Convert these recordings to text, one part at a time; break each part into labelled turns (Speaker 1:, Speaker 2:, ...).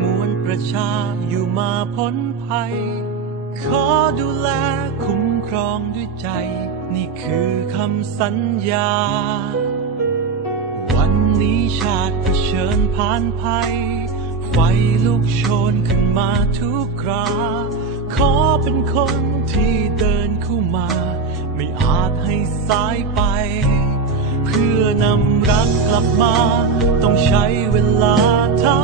Speaker 1: มวลประชาอยู่มาพ้นภัย ขอดูแลคุ้มครองด้วยใจ นี่คือคำสัญญา วันนี้ชาติเผชิญผ่านภัย ไฟลุกโชนขึ้นมาทุกครา ขอเป็นคนที่เดินเข้ามา ไม่อาจให้สายไป เพื่อนำรักกลับมา ต้องใช้เวลาเท่า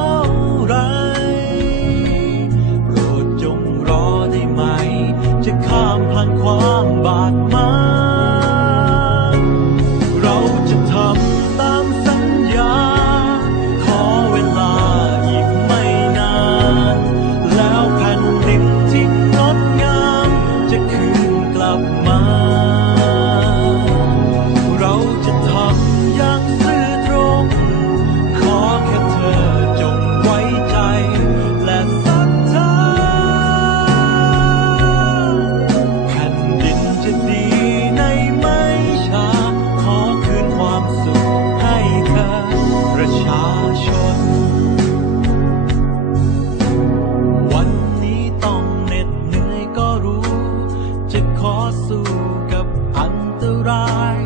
Speaker 1: ราย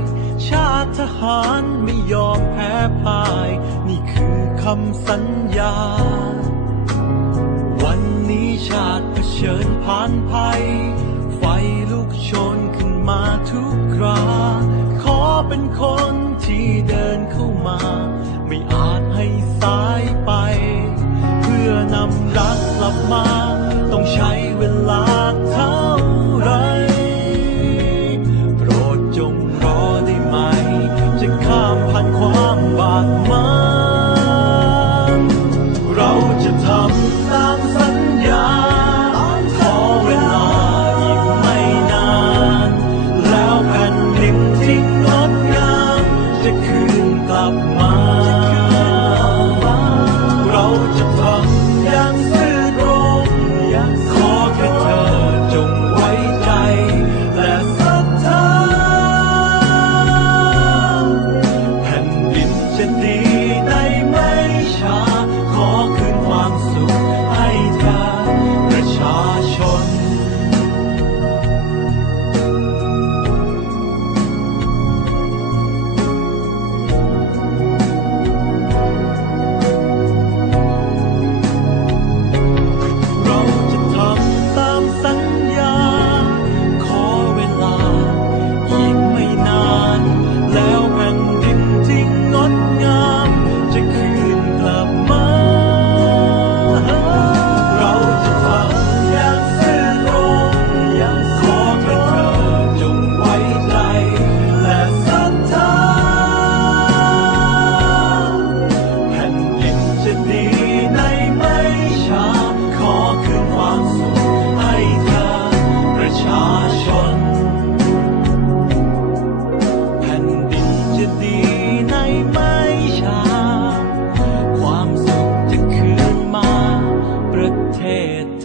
Speaker 1: ชาติทหารไม่ยอมแพ้พ่าย นี่คือคำสัญญา วันนี้ชาติเผชิญผ่านภัย ไฟลุกชนขึ้นมาทุกครา ขอเป็นคนที่เดินเข้ามา ไม่อาจให้สายไป เพื่อนำรักกลับมา it